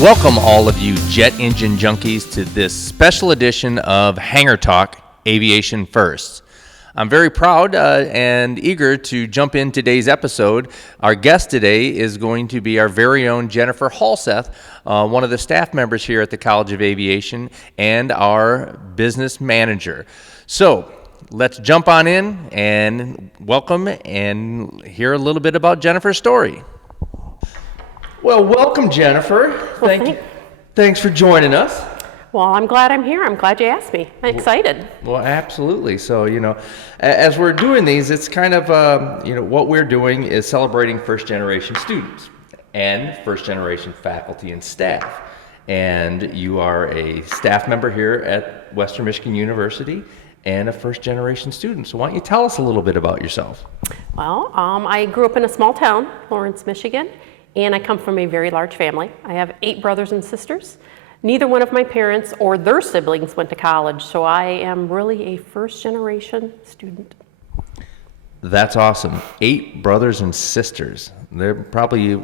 Welcome all of you jet engine junkies to this special edition of Hangar Talk, Aviation First. I'm very proud and eager to jump in today's episode. Our guest today is going to be our very own Jennifer Halseth, one of the staff members here at the College of Aviation and our business manager. So let's jump on in and welcome and hear a little bit about Jennifer's story. Well, welcome, Jennifer. Thanks for joining us. Well, I'm glad I'm here. I'm glad you asked me. I'm excited. Well, absolutely. So, as we're doing these, it's kind of, what we're doing is celebrating first-generation students and first-generation faculty and staff. And you are a staff member here at Western Michigan University and a first-generation student. So why don't you tell us a little bit about yourself? Well, I grew up in a small town, Lawrence, Michigan. And I come from a very large family. I have 8 brothers and sisters. Neither one of my parents or their siblings went to college, so I am really a first-generation student. That's awesome. 8 brothers and sisters. They're probably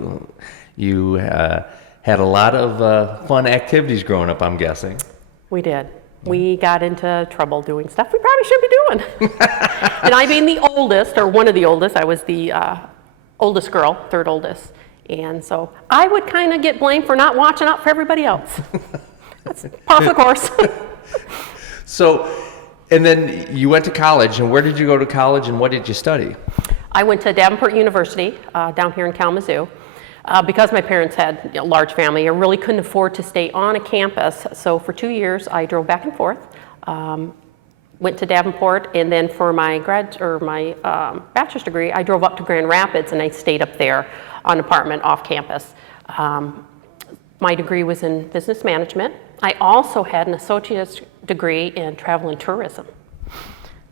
you had a lot of fun activities growing up, I'm guessing. We did. We got into trouble doing stuff we probably should be doing. And I being the oldest, or one of the oldest, I was the oldest girl, third oldest. And so I would kind of get blamed for not watching out for everybody else. That's par for the course. So, and then you went to college, and where did you go to college, and what did you study? I went to Davenport University down here in Kalamazoo. Because my parents had a large family, I really couldn't afford to stay on a campus. So for 2 years, I drove back and forth. Went to Davenport, and then for my bachelor's degree, I drove up to Grand Rapids, and I stayed up there on an apartment off campus. My degree was in business management. I also had an associate's degree in travel and tourism.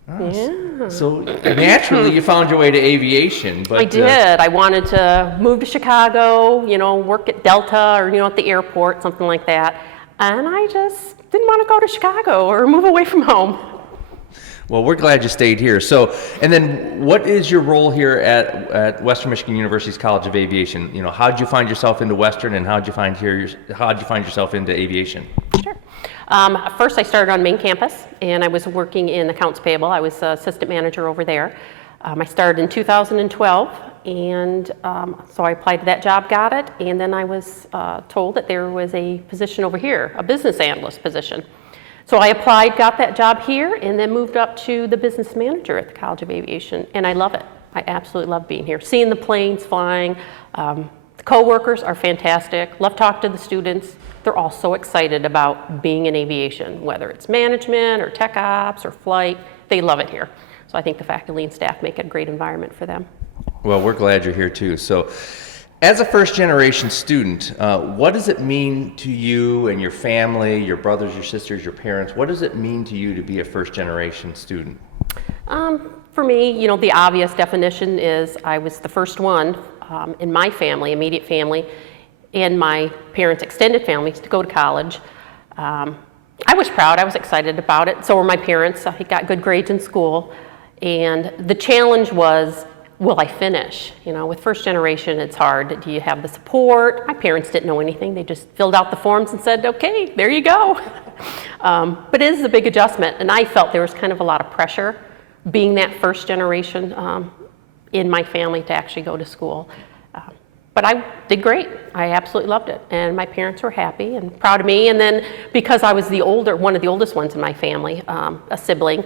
Nice. Yeah. So naturally, you found your way to aviation. But I did. I wanted to move to Chicago, work at Delta or, at the airport, something like that. And I just didn't want to go to Chicago or move away from home. Well, we're glad you stayed here. So, and then what is your role here at Western Michigan University's College of Aviation? How did you find yourself into Western, and how did you find yourself into aviation? Sure. First, I started on main campus, and I was working in accounts payable. I was assistant manager over there. I started in 2012, and so I applied to that job, got it, and then I was told that there was a position over here, a business analyst position. So I applied, got that job here, and then moved up to the business manager at the College of Aviation, and I love it. I absolutely love being here. Seeing the planes flying, the co-workers are fantastic, love talking to the students. They're all so excited about being in aviation, whether it's management or tech ops or flight, they love it here. So I think the faculty and staff make a great environment for them. Well, we're glad you're here too. So, as a first-generation student, what does it mean to you and your family, your brothers, your sisters, your parents? What does it mean to you to be a first-generation student? For me, the obvious definition is I was the first one in my family, immediate family, and my parents' extended families to go to college. I was proud. I was excited about it. So were my parents. I got good grades in school. And the challenge was, will I finish? With first generation, it's hard. Do you have the support? My parents didn't know anything. They just filled out the forms and said, okay, there you go. But it is a big adjustment. And I felt there was kind of a lot of pressure being that first generation in my family to actually go to school. But I did great. I absolutely loved it. And my parents were happy and proud of me. And then because I was one of the oldest ones in my family, a sibling,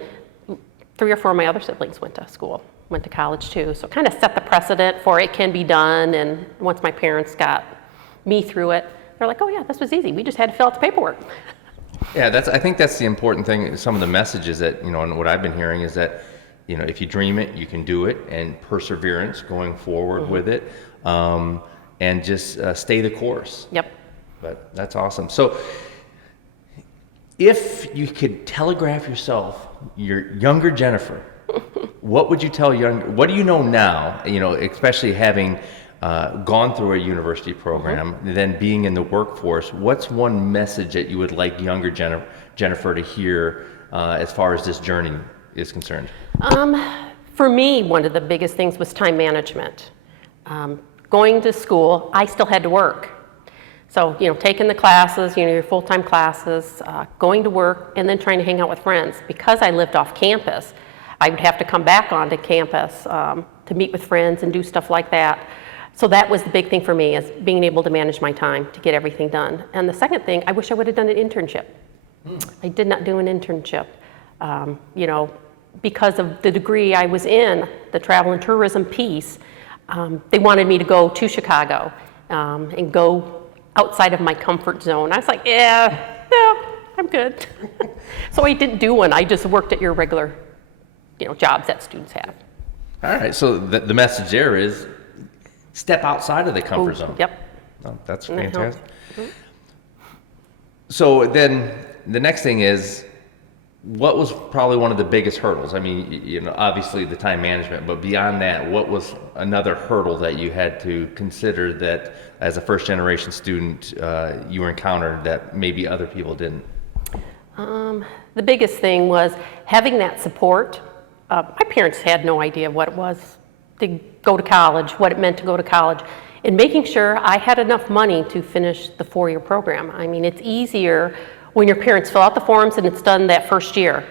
3 or 4 of my other siblings went to college too. So it kind of set the precedent for it can be done. And once my parents got me through it, they're like, oh yeah, this was easy. We just had to fill out the paperwork. Yeah, I think that's the important thing. Some of the messages that, and what I've been hearing is that, if you dream it, you can do it, and perseverance going forward with it, and just stay the course. Yep. But that's awesome. So if you could telegraph yourself, your younger Jennifer, what would you tell what do you know now, especially having gone through a university program, then being in the workforce, what's one message that you would like younger Jennifer to hear as far as this journey is concerned? For me, one of the biggest things was time management. Going to school, I still had to work. So, taking the classes, your full-time classes, going to work, and then trying to hang out with friends. Because I lived off campus, I would have to come back onto campus to meet with friends and do stuff like that. So that was the big thing for me, is being able to manage my time to get everything done. And the second thing, I wish I would have done an internship. I did not do an internship, because of the degree I was in, the travel and tourism piece. They wanted me to go to Chicago and go outside of my comfort zone. I was like, yeah, I'm good. So I didn't do one. I just worked at your regular, jobs that students have. All right, so the message there is step outside of the comfort zone. Yep. Oh, that's fantastic. So then the next thing is, what was probably one of the biggest hurdles? I mean, obviously the time management, but beyond that, what was another hurdle that you had to consider that as a first generation student you encountered that maybe other people didn't? The biggest thing was having that support. My parents had no idea what it was to go to college, what it meant to go to college, and making sure I had enough money to finish the 4-year program. I mean, it's easier when your parents fill out the forms and it's done that first year.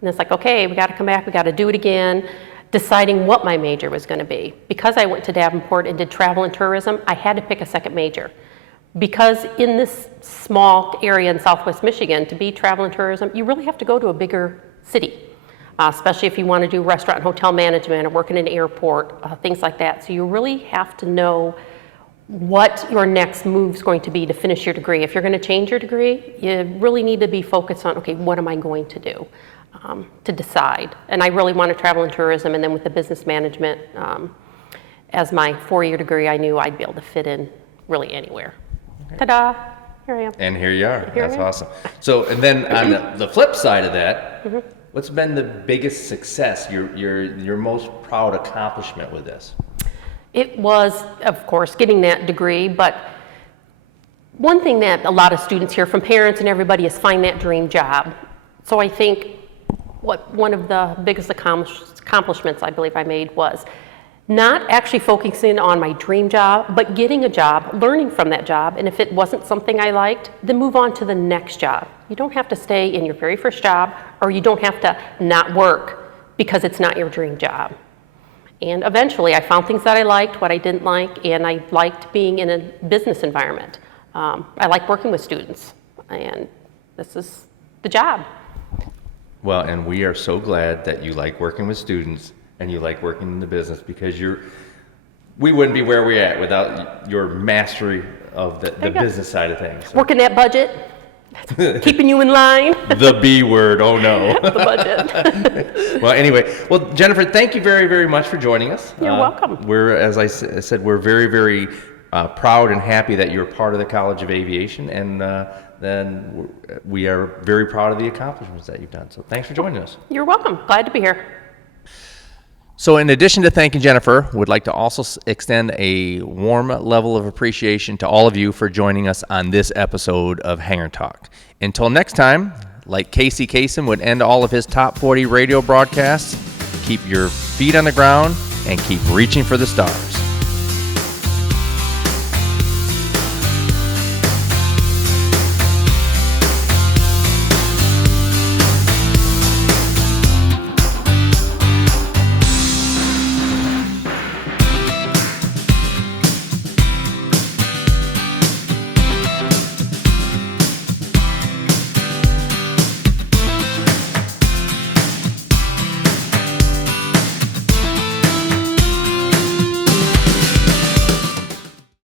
And it's like, okay, we got to come back, we got to do it again, deciding what my major was going to be. Because I went to Davenport and did travel and tourism, I had to pick a second major. Because in this small area in Southwest Michigan, to be travel and tourism, you really have to go to a bigger city. Especially if you want to do restaurant and hotel management or work in an airport, things like that. So you really have to know what your next move is going to be to finish your degree. If you're going to change your degree, you really need to be focused on, okay, what am I going to do to decide? And I really want to travel and tourism, and then with the business management, as my 4-year degree, I knew I'd be able to fit in really anywhere. Okay. Ta-da, here I am. And here you are, that's awesome. So, and then on the flip side of that, what's been the biggest success, your most proud accomplishment with this? It was, of course, getting that degree, but one thing that a lot of students hear from parents and everybody is find that dream job. So I think one of the biggest accomplishments I believe I made was not actually focusing on my dream job, but getting a job, learning from that job, and if it wasn't something I liked, then move on to the next job. You don't have to stay in your very first job, or you don't have to not work because it's not your dream job. And eventually I found things that I liked, what I didn't like, and I liked being in a business environment. I like working with students, and this is the job. Well, and we are so glad that you like working with students and you like working in the business, because we wouldn't be where we're at without your mastery of the business side of things. So. Working that budget, keeping you in line. The B word, oh no. The budget. Well, anyway, Jennifer, thank you very, very much for joining us. You're welcome. We're, as I said, we're very, very proud and happy that you're part of the College of Aviation, and then we are very proud of the accomplishments that you've done. So thanks for joining us. You're welcome. Glad to be here. So in addition to thanking Jennifer, we'd like to also extend a warm level of appreciation to all of you for joining us on this episode of Hangar Talk. Until next time, like Casey Kasem would end all of his top 40 radio broadcasts, keep your feet on the ground and keep reaching for the stars.